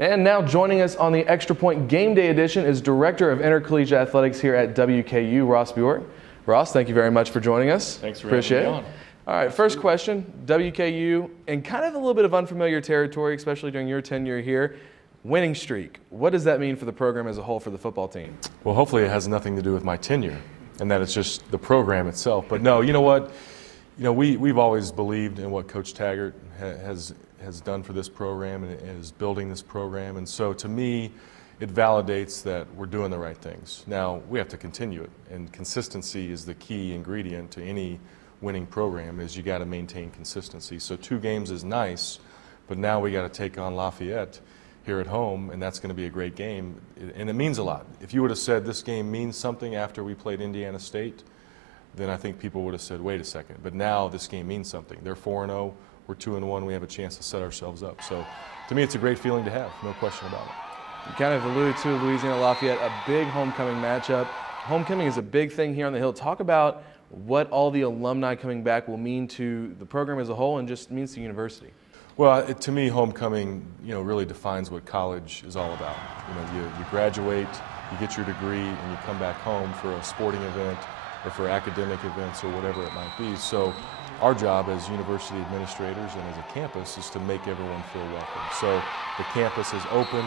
And now joining us on the Extra Point Game Day edition is Director of Intercollegiate Athletics here at WKU, Ross Bjork. Ross, thank you very much for joining us. Thanks for Appreciate having me it. on. All right, first question, WKU, in kind of a little bit of unfamiliar territory, especially during your tenure here, winning streak. What does that mean for the program as a whole for the football team? Well, hopefully it has nothing to do with my tenure and that it's just the program itself. But no, you know what? We've always believed in what Coach Taggart has done for this program and is building this program. And so to me, it validates that we're doing the right things. Now, we have to continue it. And consistency is the key ingredient to any winning program, is you got to maintain consistency. So 2 games is nice, but now we got to take on Lafayette here at home, and that's going to be a great game. And it means a lot. If you would have said this game means something after we played Indiana State, then I think people would have said, wait a second. But now this game means something. They're 4-0. We're 2-1. We have a chance to set ourselves up. So to me, it's a great feeling to have, no question about it. You kind of alluded to Louisiana Lafayette, a big homecoming matchup. Homecoming is a big thing here on the Hill. Talk about what all the alumni coming back will mean to the program as a whole and just means to the university. Well, to me, homecoming, really defines what college is all about. You graduate, you get your degree, and you come back home for a sporting event or for academic events or whatever it might be. So our job as university administrators and as a campus is to make everyone feel welcome. So the campus is open.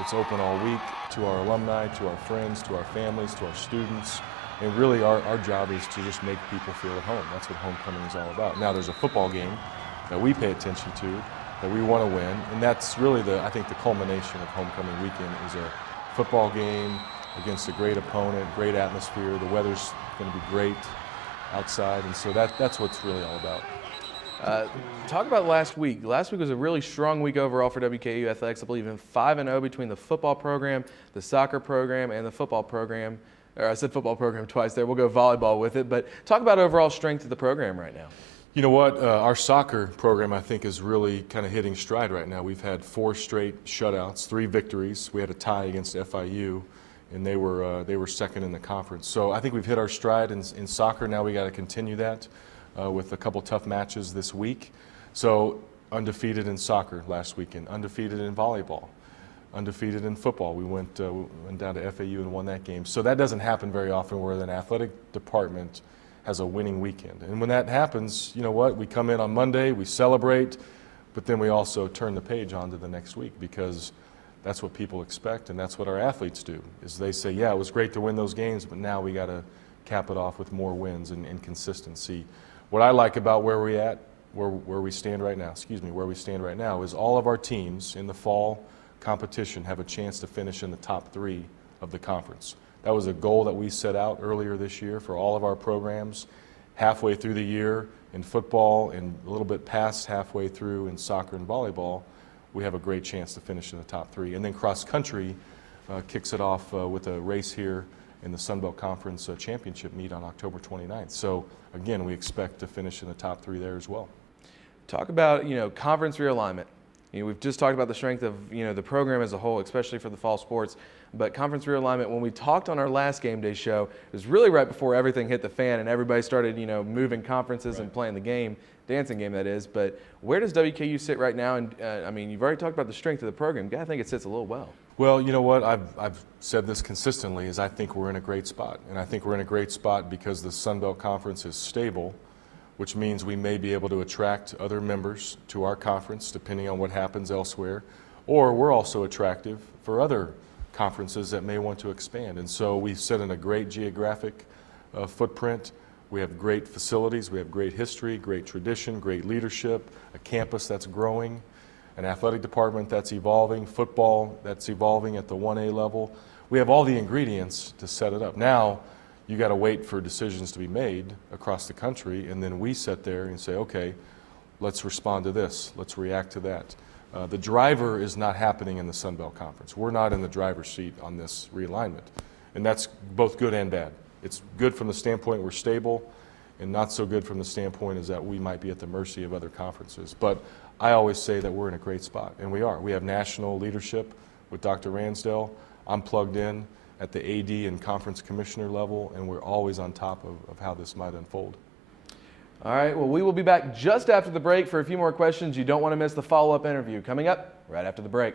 It's open all week to our alumni, to our friends, to our families, to our students. And really our job is to just make people feel at home. That's what homecoming is all about. Now there's a football game that we pay attention to, that we want to win. And that's really I think the culmination of homecoming weekend is a football game against a great opponent, great atmosphere. The weather's going to be great outside, and so that's what's really all about. Talk about last week. Last week was a really strong week overall for WKU Athletics. I believe in 5-0 between the football program, the soccer program, and the football program. Or I said football program twice there. We'll go volleyball with it. But talk about overall strength of the program right now. You know what? Our soccer program, I think, is really kind of hitting stride right now. We've had 4 straight shutouts, 3 victories. We had a tie against FIU, and they were second in the conference. So I think we've hit our stride in soccer. Now we got to continue that with a couple tough matches this week. So undefeated in soccer last weekend, undefeated in volleyball, undefeated in football. We went down to FAU and won that game. So that doesn't happen very often where an athletic department has a winning weekend. And when that happens, you know what? We come in on Monday, we celebrate, but then we also turn the page on to the next week, because that's what people expect, and that's what our athletes do, is they say, yeah, it was great to win those games, but now we got to cap it off with more wins and consistency. What I like about where we stand right now is all of our teams in the fall competition have a chance to finish in the top 3 of the conference. That was a goal that we set out earlier this year for all of our programs. Halfway through the year in football and a little bit past halfway through in soccer and volleyball, we have a great chance to finish in the top 3. And then cross country kicks it off with a race here in the Sun Belt Conference Championship meet on October 29th. So again, we expect to finish in the top 3 there as well. Talk about, conference realignment. We've just talked about the strength of, the program as a whole, especially for the fall sports. But conference realignment, when we talked on our last game day show, it was really right before everything hit the fan and everybody started, moving conferences and playing the game, dancing game that is. But where does WKU sit right now? And you've already talked about the strength of the program. I think it sits a little well. Well, you know what? I've said this consistently, is I think we're in a great spot. And I think we're in a great spot because the Sun Belt Conference is stable, which means we may be able to attract other members to our conference depending on what happens elsewhere. Or we're also attractive for other conferences that may want to expand. And so we sit in a great geographic footprint. We have great facilities. We have great history, great tradition, great leadership, a campus that's growing, an athletic department that's evolving, football that's evolving at the 1A level. We have all the ingredients to set it up. Now, you got to wait for decisions to be made across the country, and then we sit there and say, okay, let's respond to this. Let's react to that. The driver is not happening in the Sun Belt Conference. We're not in the driver's seat on this realignment, and that's both good and bad. It's good from the standpoint we're stable, and not so good from the standpoint is that we might be at the mercy of other conferences. But I always say that we're in a great spot, and we are. We have national leadership with Dr. Ransdell. I'm plugged in at the AD and conference commissioner level, and we're always on top of how this might unfold. All right, well, we will be back just after the break for a few more questions. You don't want to miss the follow-up interview coming up right after the break.